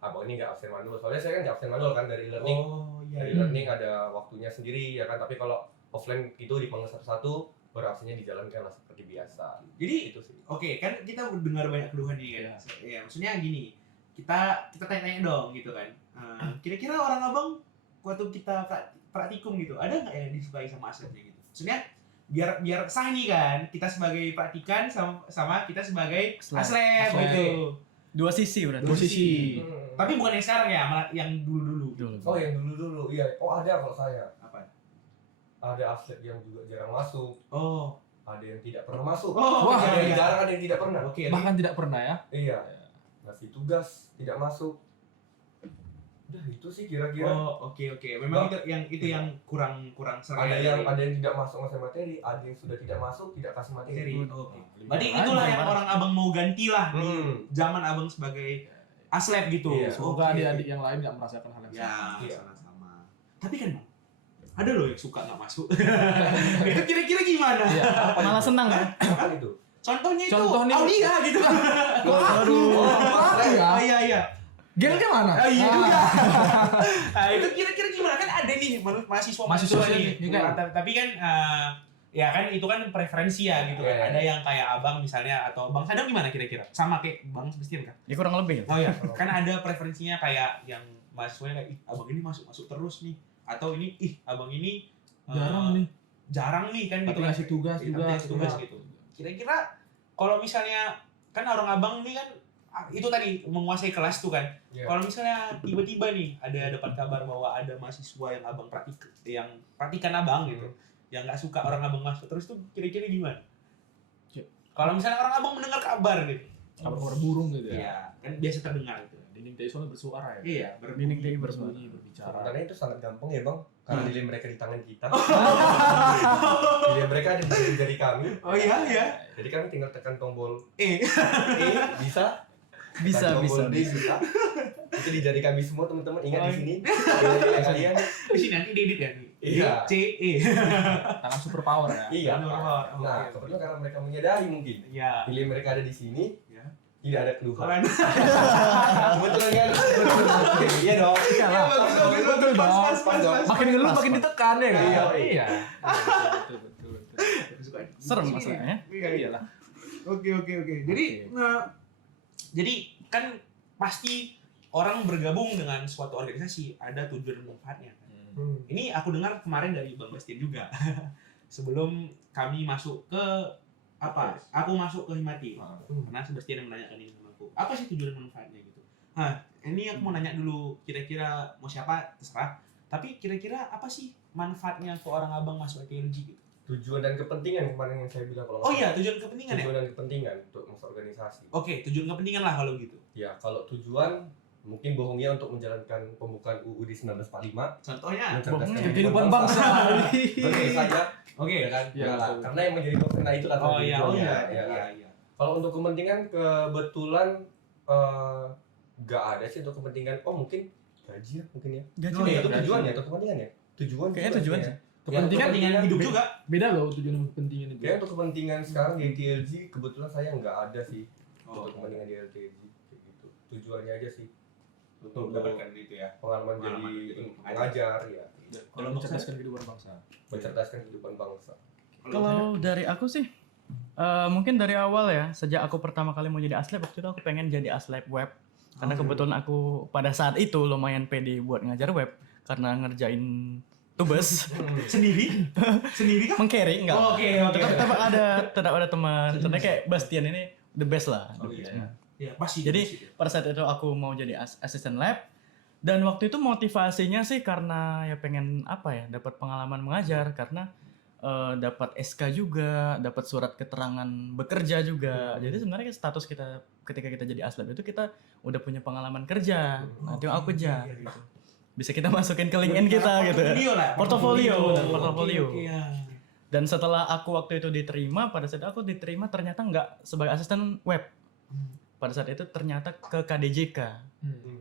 abang ini nggak absen manual, soalnya saya kan nggak absen manual kan dari learning. Oh, iya. Dari learning ada waktunya sendiri ya kan, tapi kalau offline itu dipanggil satu-satu, baru absennya dijalankan lah seperti biasa. Jadi Itu sih. Oke, kan kita dengar banyak keluhan nih kan. Ya, maksudnya gini, kita tanya-tanya dong gitu kan. Kira-kira orang abang waktu kita praktikum gitu, ada nggak yang disukai sama aslepnya gitu? Maksudnya biar sah nih kan, kita sebagai praktikan sama kita sebagai aslep gitu. Dua sisi berarti. Dua sisi. Tapi bukan yang sekarang ya, malah yang dulu-dulu. Oh, yang dulu iya. Oh, ada kalau saya. Apa? Ada atlet yang juga jarang masuk, Oh. ada yang tidak pernah masuk. Oh, Wah, ada yang iya. jarang, ada yang tidak pernah. Oke. Bahkan tidak pernah ya. Iya. Ngasih tugas tidak masuk. Udah itu sih kira-kira. Oh, oke. Memang itu yang kurang sering. Ada yang tidak masuk ngasih materi, ada yang sudah tidak masuk tidak kasih materi. materi. Oke. Lebih Berarti banyak. itulah yang orang abang mau ganti lah di zaman abang sebagai aslep gitu. Iya. Semoga Oke. adik-adik yang lain nggak merasakan hal yang Ya, sama. Iya. sama-sama. Tapi kan Bang, ada loh yang suka nggak masuk. Itu kira-kira gimana? Iya. Malah senang ya. Apa itu? Contohnya itu Contohnya- Aulia gitu. Waduh. Oh, iya. Gelnya mana? Oh, iya juga. Nah, itu kira-kira gimana? Kan ada nih mahasiswa Mahasiswa nih. ini kan. Tapi kan ya kan itu kan preferensi ya gitu kan. Iya. Ada yang kayak abang misalnya atau Bang Sadam gimana kira-kira? Sama kayak Bang Sebastian kan? Ya kurang lebih. Oh ya, kan ada preferensinya kayak yang mahasiswanya kayak, ih abang ini masuk terus nih, atau ini abang ini Jarang nih. kan Tapi gitu kan. ngasih tugas Iya, juga. tapi ngasih tugas gitu. Kira-kira kalau misalnya kan orang abang ini kan itu tadi menguasai kelas tuh kan. Iya. Kalau misalnya tiba-tiba nih ada dapat kabar bahwa ada mahasiswa yang abang praktikan abang gitu, yang nggak suka orang abang masuk terus tuh kira-kira gimana? Cek. Kalau misalnya orang abang mendengar kabar gitu, Kabar burung gitu ya. iya kan biasa terdengar gitu. Dinding TI soalnya bersuara ya. Iya, Dinding TI Berbunyi, berbicara. Sebenarnya itu sangat gampang ya bang, karena nilai mereka di tangan kita. Nilai mereka ada di jari kami. Oh iya. Jadi kami tinggal tekan tombol Eh. bisa. Bisa. Tekan tombol D bisa. Itu di jari kami semua teman-teman, ingat Oh, di sini. Nilai kalian. Di sini nanti diedit ya nih. Iya. C E. Tangan super power ya. Iya. Benar. Nah, Oke. kebetulan karena mereka menyadari mungkin Iya. nilai mereka ada di sini, Ya. tidak ada keluhan. Keren. Kebetulan kan? Iya dong. Iya lah. Betul, pas. Makin ngeluh makin ditekan ya. Iya. Iya. Betul. Serem maksudnya. Iya lah. Oke. Jadi kan pasti orang bergabung dengan suatu organisasi ada tujuan dan manfaatnya. Ini aku dengar kemarin dari Bang Bastian juga. Sebelum kami masuk ke apa? Aku masuk ke Himati. Karena Sebastian yang menanyakan ini sama aku. Apa sih tujuan dan manfaatnya gitu? Nah, ini aku mau nanya dulu. Kira-kira mau siapa terserah. Tapi kira-kira apa sih manfaatnya ke orang abang masuk ITLG gitu? Tujuan dan kepentingan kemarin yang saya bilang kalau Oh iya, tujuan kepentingan ya? tujuan dan kepentingan untuk masuk organisasi. Oke, tujuan kepentingan lah kalau gitu. Ya, kalau tujuan mungkin bohongnya untuk menjalankan pembukaan UUD 1945, Contohnya? mencerdaskan Kehidupan bangsa. Betul saja. Oke. Ya kan? Iya, Ya lah. betul. Karena yang menjadi pokoknya itu kata Oh iya, tujuannya, ya kan? iya. Kalau untuk kepentingan kebetulan nggak ada sih untuk kepentingan. Oh mungkin gaji ya mungkin ya. Gaji Oh, iya, Itu gaji. tujuannya atau kepentingan ya? Tujuan. Kayaknya juga tujuan sih sih. ya. Kepentingan Kepentingan hidup juga. Beda loh tujuan dan kepentingan itu. Ya untuk kepentingan sekarang di TLG kebetulan saya nggak ada sih Oh, untuk kepentingan di TLG kayak gitu. Tujuannya aja sih untuk mendapatkan itu ya. pengalaman Pengalaman jadi jadi pengajar ya, Kalau mencerdaskan kehidupan bangsa. mencerdaskan kehidupan bangsa. Kalau dari aku sih, mungkin dari awal ya, sejak aku pertama kali mau jadi aslep, waktu itu aku pengen jadi aslep web. Karena kebetulan aku pada saat itu lumayan pede buat ngajar web, karena ngerjain tugas Sendiri kan? meng-carry enggak. Oh, oke. Tetap ada teman. Ternyata kayak Bastian ini the best lah. Oh, the best. iya. Ya, pasti. Jadi pada saat itu aku mau jadi asisten lab, Dan waktu itu motivasinya sih karena ya pengen apa ya, dapat pengalaman mengajar karena dapat SK juga, dapat surat keterangan bekerja juga. Jadi sebenarnya status kita ketika kita jadi aslep itu kita udah punya pengalaman kerja. Nah, itu yang aku kejar gitu. Bisa kita masukin ke LinkedIn kita gitu ya. Portofolio lah. Portofolio, benar, portofolio. Oke, ya. Dan setelah aku waktu itu diterima, pada saat aku diterima ternyata nggak sebagai asisten web. Pada saat itu ternyata ke KDJK.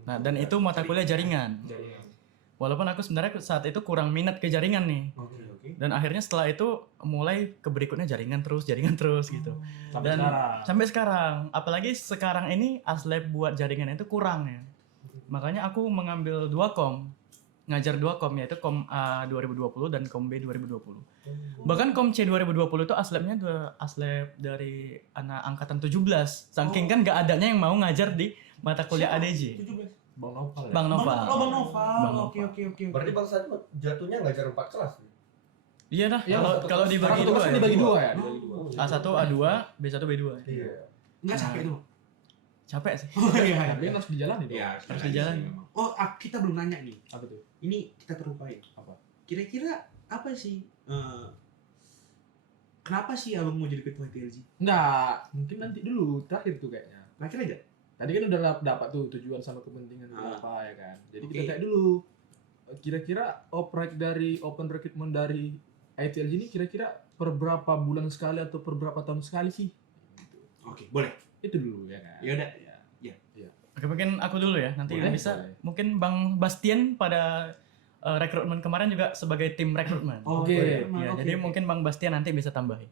Nah, dan itu mata kuliah jaringan. Walaupun aku sebenarnya saat itu kurang minat ke jaringan nih. Oke. Dan akhirnya setelah itu mulai ke berikutnya jaringan terus gitu. Sampai Dan sekarang. sampai sekarang, apalagi sekarang ini aslep buat jaringan itu kurang ya. Makanya aku mengambil 2 kom, ngajar 2 kom, yaitu kom A 2020 dan kom B 2020. Bahkan kom C 2020 itu aslepnya aslep dari anak angkatan 17. Saking kan gak adanya yang mau ngajar di mata kuliah ADJ. 17. Bang Noval. Bang Noval. Bang Noval. Bang Oke. Berarti Bang Sadam jatuhnya ngajar 4 kelas. Iya dah, Iya, kalau dibagi Satu dua kelas ya. dibagi dua ya. A1, A2, B1, B2. Iya. Enggak capek tuh. Capek sih. Oh iya. Tapi kan harus dijalani dong. Harus dijalani. Oh, kita belum nanya nih. Apa tuh? Ini kita terlupain. Apa? Kira-kira apa sih? Kenapa sih abang mau jadi ketua TLG? Enggak, mungkin nanti dulu terakhir tuh kayaknya. Terakhir aja. Tadi kan udah dapat tuh tujuan sama kepentingan apa ya kan. Jadi kita Oke. kayak dulu kira-kira open recruitment dari ITLG ini kira-kira per berapa bulan sekali atau per berapa tahun sekali sih? Gitu. Oke, boleh. Itu dulu ya kan. Ya udah. Oke, mungkin aku dulu ya. Nanti Boleh, bisa boleh. mungkin Bang Bastian pada rekrutmen kemarin juga sebagai tim rekrutmen. Oke. Ya, jadi mungkin Bang Bastian nanti bisa tambahin.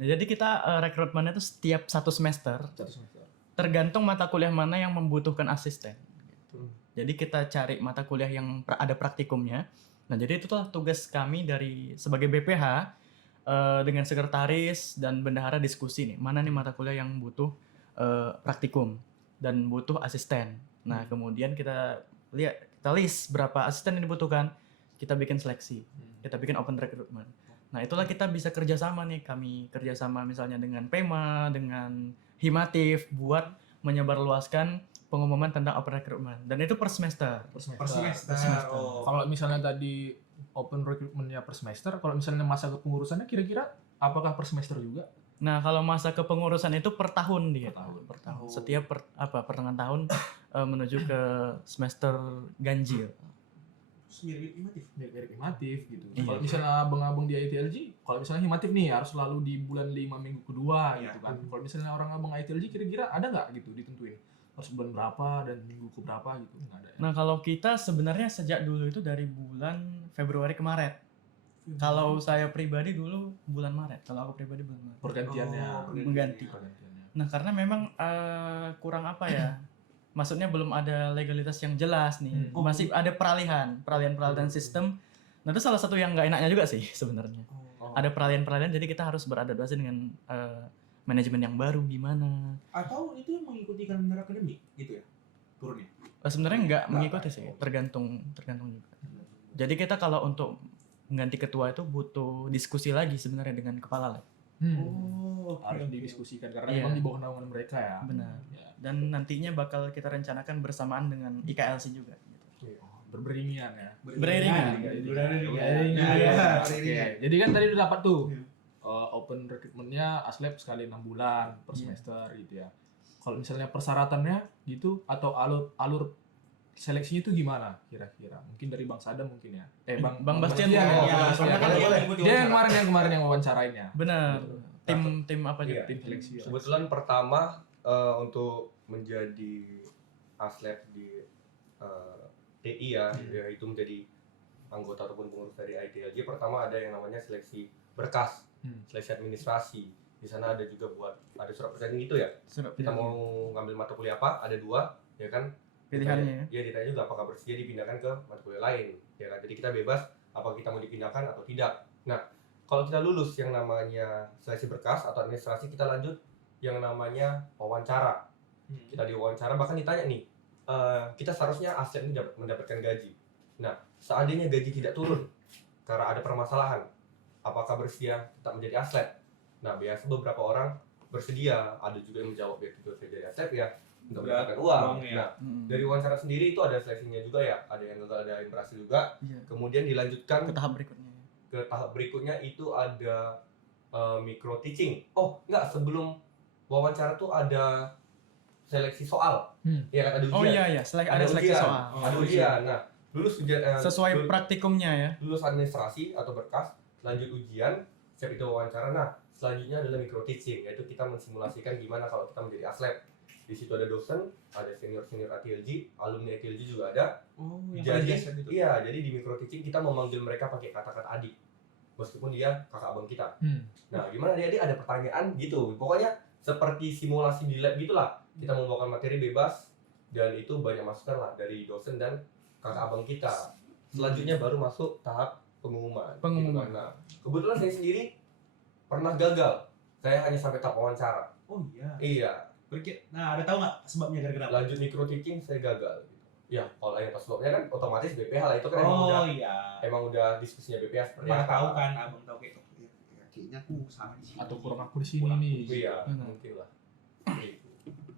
Nah, jadi kita rekrutmen itu setiap 1 semester Satu semester. tergantung mata kuliah mana yang membutuhkan asisten. Jadi kita cari mata kuliah yang ada praktikumnya. Nah, jadi itulah tugas kami dari sebagai BPH dengan sekretaris dan bendahara diskusi nih, mana nih mata kuliah yang butuh praktikum dan butuh asisten. Nah, kemudian kita list berapa asisten yang dibutuhkan, kita bikin seleksi, kita bikin open recruitment. Nah, itulah kita bisa kerjasama nih, kami kerjasama misalnya dengan PEMA, dengan Himatif buat menyebarluaskan pengumuman tentang open recruitment. Dan itu per semester. Per semester. Oh. Kalau misalnya tadi open recruitment-nya per semester, kalau misalnya masa kepengurusannya kira-kira apakah per semester juga? Nah, kalau masa kepengurusan itu per tahun dia. Per tahun. Oh. Setiap pertengahan tahun menuju ke semester ganjil. Mirip Himatif. Mirip Himatif gitu. Iya. Kalau misalnya abang-abang di ITLG, kalau misalnya Himatif nih harus selalu di bulan 5 minggu kedua Iya. gitu kan. Kalau misalnya orang abang ITLG kira-kira ada nggak gitu ditentuin? Harus bulan berapa dan minggu ke berapa gitu? Nggak ada ya? Nah, kalau kita sebenarnya sejak dulu itu dari bulan Februari ke Maret. Kalau saya pribadi dulu bulan Maret. Kalau aku pribadi bulan Maret. Pergantiannya. Mengganti. Pergantiannya. Nah, karena memang kurang apa ya? Maksudnya belum ada legalitas yang jelas nih. Masih ada peralihan sistem. Nah, itu salah satu yang nggak enaknya juga sih sebenarnya. Oh. Ada peralihan, jadi kita harus beradaptasi dengan manajemen yang baru gimana. Atau itu yang mengikuti kalender akademik gitu ya? Turunnya. Sebenarnya nggak mengikuti sih, tergantung juga. Jadi kita kalau untuk mengganti ketua itu butuh diskusi lagi sebenarnya dengan kepala lab. Oh, Harus didiskusikan karena Iya. memang di bawah naungan mereka ya. Benar. Ya. Dan nantinya bakal kita rencanakan bersamaan dengan IKLC juga. Gitu. Berberingan ya. Beriringan. Beriringan. Iya. Oke. Jadi kan tadi udah dapat tuh open recruitment-nya aslep sekali 6 bulan per Iya. semester gitu ya. Kalau misalnya persyaratannya gitu atau alur seleksinya itu gimana kira-kira? Mungkin dari Bang Sadam mungkin ya. Bang Bastian ya. boleh. Iya, soalnya kan dia mengikuti Dia yang wawancara. kemarin yang wawancarainnya. Benar. Tim apa Iya. juga? Tim seleksi. ya. Kebetulan pertama untuk menjadi aslep di TI ya, yaitu menjadi anggota ataupun pengurus dari ITLG, pertama ada yang namanya seleksi berkas, seleksi administrasi. Di sana ada juga ada surat perjanjian gitu ya. Kita mau ngambil mata kuliah apa, ada 2, ya kan? Pilihannya. Ya ditanya juga apakah bersedia dipindahkan ke mata kuliah lain, ya kan? Jadi kita bebas apakah kita mau dipindahkan atau tidak. Nah, kalau kita lulus yang namanya seleksi berkas atau administrasi, kita lanjut yang namanya wawancara. Kita diwawancara, bahkan ditanya nih, kita seharusnya aslep ini mendapatkan gaji. Nah, seandainya gaji tidak turun karena ada permasalahan, apakah bersedia tetap menjadi aslep? Nah, biasa beberapa orang bersedia, ada juga yang menjawab ya juga saya jadi aslep ya. untuk mendapatkan uang. ya. Nah, dari wawancara sendiri itu ada seleksinya juga ya, ada yang gagal, ada yang berhasil juga. Iya. Kemudian dilanjutkan Ke tahap berikutnya. ke tahap berikutnya itu ada micro teaching. Oh, enggak, sebelum wawancara tuh ada seleksi soal. Ya kan, ada ujian. Oh iya, ada seleksi ujian. soal. Ada ujian. Nah, lulus ujian Sesuai praktikumnya ya. lulus administrasi atau berkas, lanjut ujian, siap itu wawancara. Nah, selanjutnya adalah micro teaching, yaitu kita mensimulasikan gimana kalau kita menjadi aslep. Di situ ada dosen, ada senior ATLG, alumni ATLG juga ada. Oh, yang Jadi, biasa gitu. iya, jadi di micro teaching kita memanggil mereka pakai kata-kata adik, meskipun dia kakak abang kita. Nah, gimana dia ada pertanyaan gitu. Pokoknya seperti simulasi di lab gitulah. Kita membawakan materi bebas dan itu banyak masukan lah dari dosen dan kakak abang kita. Selanjutnya baru masuk tahap pengumuman. Gitu kan. Nah, kebetulan saya sendiri pernah gagal. Saya hanya sampai tahap wawancara. Oh iya. Iya. Nah, ada tahu nggak sebabnya gara-gara apa? Lanjut micro teaching saya gagal. Ya, kalau yang pas sebabnya kan otomatis BPH lah, itu kan Oh iya. emang udah diskusinya BPH seperti Mana apa. tahu kan, abang tahu kayak kayaknya aku salah di sini. Atau kurang aku di sini nih. Iya, Benar. mungkin lah. Gitu.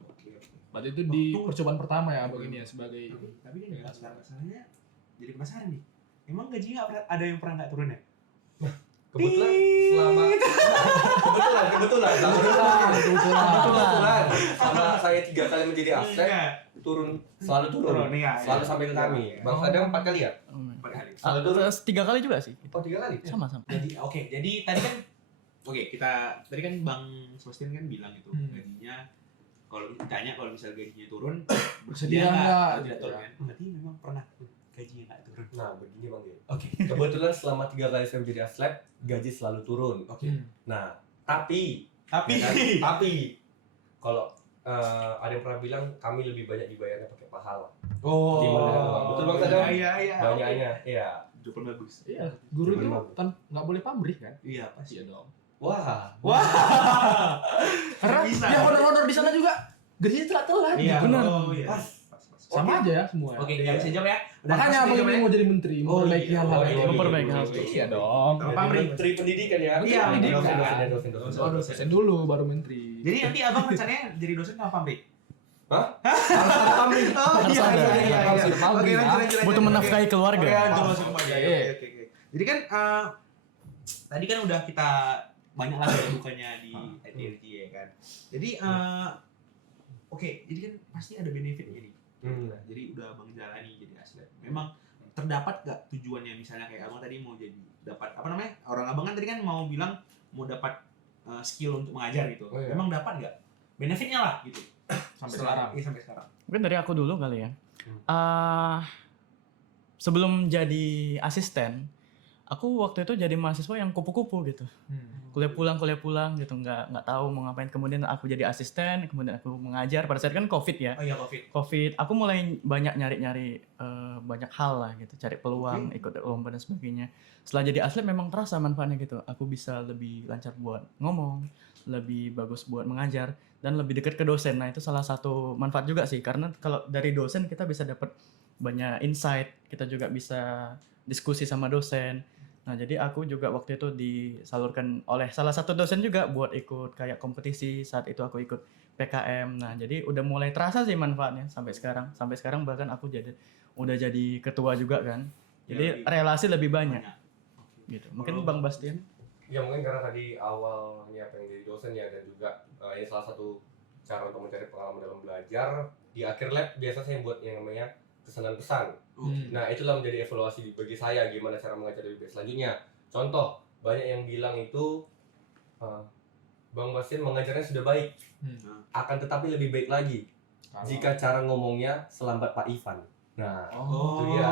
Oke. Berarti itu di percobaan pertama ya abang ini ya sebagai Tapi kan nggak masalahnya jadi penasaran nih. Emang gajinya ada yang pernah nggak turun ya? Kebetulan selama kebetulan selama saya 3 kali menjadi aslep selalu turun ya, selalu sampai ke kami. Bang Sadam 4 kali ya? 4 kali. Selalu turun. 3 kali juga sih. Oh, 3 kali? Sama. Jadi tadi kan tadi kan Bang Sebastian kan bilang itu gajinya kalau ditanya kalau misal gajinya turun bersedia nggak nggak tidak gitu turun ya. kan? Berarti memang pernah gajinya nggak turun. Nah, begini Bang Gil. Oke. Kebetulan selama 3 kali saya menjadi aslep, gaji selalu turun. Oke. Nah, tapi Tapi kalau ada yang pernah bilang kami lebih banyak dibayarnya pakai pahala. oh Ketimbang dengan uang. Betul Bang Sadam? Iya. Banyaknya, iya. Jawaban bagus. Iya, guru itu Gimana? kan nggak boleh pamrih kan? Iya pasti. Iya dong. Wah, Karena Bisa. ya honor-honor di sana juga gajinya telat-telat. Iya. Benar. Oh iya. Pas. Sama aja ya semua. Oke, nggak bisa jawab ya. Makanya abang ini mau jadi menteri, Oh, memperbaiki iya. hal-hal Oh, kayak iya. gitu. Memperbaiki hal Iya. Iya dong. Apa, Jadi Bang? menteri pendidikan ya? Iya, dosen. Oh, Dosen dulu baru menteri. Jadi nanti abang rencananya jadi dosen apa pamrik? Hah? Harus ada pamrih. Oh Harus ada. Harus ada pamrih, ya. Butuh menafkahi keluarga. Oke, Ah, langsung aja. oke. Oke. Jadi kan tadi kan udah kita banyak lah bukannya di ITLG ya kan. Jadi oke, jadi kan pasti ada benefitnya nih. Nah, jadi udah abang jalani jadi aslep. Memang terdapat gak tujuannya misalnya kayak abang tadi mau jadi dapat apa namanya orang abang kan tadi kan mau bilang mau dapat skill untuk mengajar gitu. Oh, iya. Memang dapat nggak benefitnya lah gitu Sampai sekarang. Iya sampai sekarang. Mungkin dari aku dulu kali ya. Sebelum jadi asisten, aku waktu itu jadi mahasiswa yang kupu-kupu gitu. Kuliah pulang gitu, nggak tahu mau ngapain. Kemudian aku jadi asisten, kemudian aku mengajar. Pada saat kan COVID ya. Oh iya COVID. Aku mulai banyak nyari banyak hal lah gitu, cari peluang, ikut lomba dan sebagainya. Setelah jadi aslep memang terasa manfaatnya gitu. Aku bisa lebih lancar buat ngomong, lebih bagus buat mengajar, dan lebih dekat ke dosen. Nah itu salah satu manfaat juga sih, karena kalau dari dosen kita bisa dapat banyak insight, kita juga bisa diskusi sama dosen. Nah jadi aku juga waktu itu disalurkan oleh salah satu dosen juga buat ikut kayak kompetisi. Saat itu aku ikut PKM. Nah jadi udah mulai terasa sih manfaatnya sampai sekarang bahkan aku udah jadi ketua juga kan. Jadi relasi lebih banyak gitu. Mungkin Bang Bastian. Ya mungkin karena tadi awalnya pengen jadi dosen ya, dan juga ini salah satu cara untuk mencari pengalaman dalam belajar. Di akhir lab biasa saya buat yang namanya kesan-pesan. Nah itulah menjadi evaluasi bagi saya gimana cara mengajar lebih baik selanjutnya. Contoh, banyak yang bilang itu Bang Bastian mengajarnya sudah baik, akan tetapi lebih baik lagi jika cara ngomongnya selambat Pak Ivan. Nah, itu dia.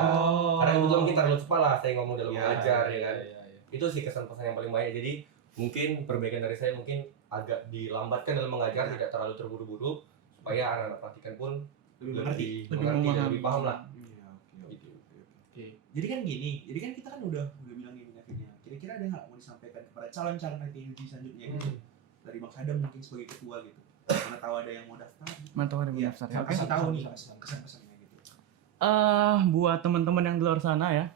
Karena kebetulan mungkin terlalu cepat lah saya ngomong dalam mengajar ya kan. Itu sih kesan pesan yang paling banyak. Jadi mungkin perbaikan dari saya mungkin agak dilambatkan dalam mengajar, tidak terlalu terburu-buru supaya anak-anak praktikan pun lebih mengerti dan lebih paham lah. Gitu. Jadi kan gini, jadi kan kita kan udah bilang ini benefitnya. Kira-kira ada nggak mau disampaikan kepada calon-calon ITLG selanjutnya dari Bang Sadam mungkin sebagai ketua gitu. Mana tahu ada yang mau daftar. Iya, Kasih tahu nih kesan-pesannya gitu. Buat teman-teman yang di luar sana ya.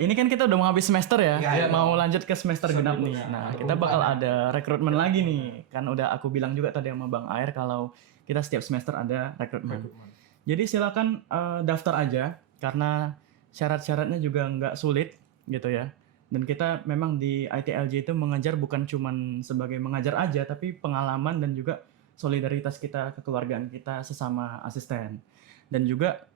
Ini kan kita udah mau habis semester ya, mau lanjut ke semester genap nih. Nah, kita bakal ada rekrutmen lagi nih. Kan udah aku bilang juga tadi sama Bang Air kalau kita setiap semester ada rekrutmen. Rekrutmen. Jadi silakan daftar aja karena syarat-syaratnya juga nggak sulit gitu ya. Dan kita memang di ITLJ itu mengajar bukan cuman sebagai mengajar aja, tapi pengalaman dan juga solidaritas kita, kekeluargaan kita sesama asisten. Dan juga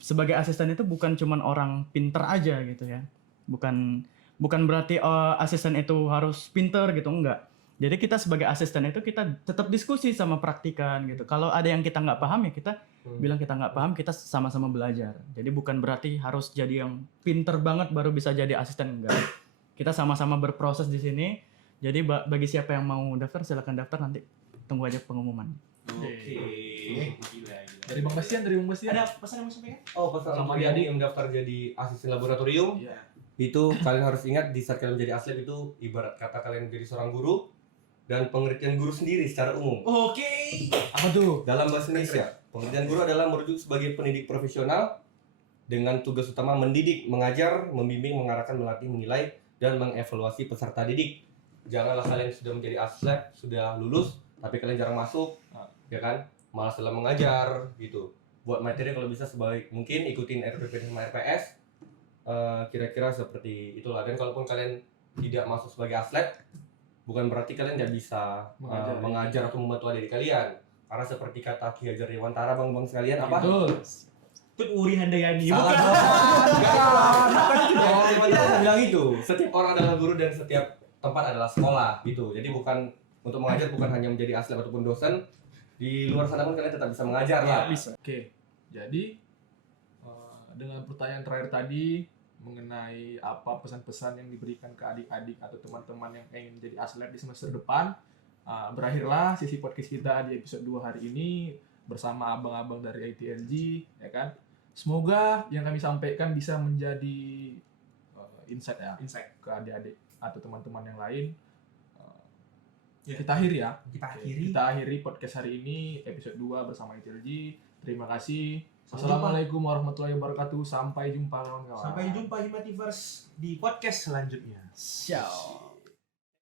sebagai asisten itu bukan cuman orang pinter aja gitu ya. Bukan berarti asisten itu harus pinter gitu, enggak. Jadi kita sebagai asisten itu kita tetap diskusi sama praktikan gitu. Kalau ada yang kita nggak paham ya kita bilang kita nggak paham, kita sama-sama belajar. Jadi bukan berarti harus jadi yang pinter banget baru bisa jadi asisten, enggak. Kita sama-sama berproses di sini. Jadi bagi siapa yang mau daftar silakan daftar, nanti tunggu aja pengumuman. Oke. Gila. Dari Bang Bastian. Ada pesan yang mau sampaikan? Oh, pesan Sama untuk yang adik. ingin daftar jadi asisten laboratorium, Iya. itu kalian harus ingat di saat kalian menjadi aslet itu ibarat kata kalian menjadi seorang guru, dan pengertian guru sendiri secara umum. Oke. Apa tuh? Dalam bahasa Indonesia, pengertian guru adalah merujuk sebagai pendidik profesional dengan tugas utama mendidik, mengajar, membimbing, mengarahkan, melatih, menilai, dan mengevaluasi peserta didik. Janganlah kalian sudah menjadi aslet, sudah lulus, tapi kalian jarang masuk, ya kan? Malas dalam mengajar, gitu. Buat materi kalau bisa sebaik mungkin ikutin RPP sama RPS, kira-kira seperti itulah. Dan kalaupun kalian tidak masuk sebagai aslet, bukan berarti kalian tidak bisa mengajar atau membantu adik kalian. Karena seperti kata Ki Hajar Dewantara, bang sekalian, apa? Betul. Tut Uri Handayani. Salah Bukan. bukan itu. Dewantara bilang itu. Setiap orang adalah guru dan setiap tempat adalah sekolah, gitu. Jadi bukan untuk mengajar bukan hanya menjadi aslet ataupun dosen. Di luar sana pun kalian tetap bisa mengajar lah. Bisa. Oke. Jadi dengan pertanyaan terakhir tadi mengenai apa pesan-pesan yang diberikan ke adik-adik atau teman-teman yang ingin jadi aslet di semester depan, berakhirlah sesi podcast kita di episode 2 hari ini bersama abang-abang dari ITLJ, ya kan. Semoga yang kami sampaikan bisa menjadi insight ke adik-adik atau teman-teman yang lain. Kita akhiri ya. Kita akhiri podcast hari ini episode 2 bersama ITLJ. Terima kasih. Assalamualaikum warahmatullahi wabarakatuh. Sampai jumpa kawan-kawan. Sampai jumpa Himativerse di podcast selanjutnya. Ciao.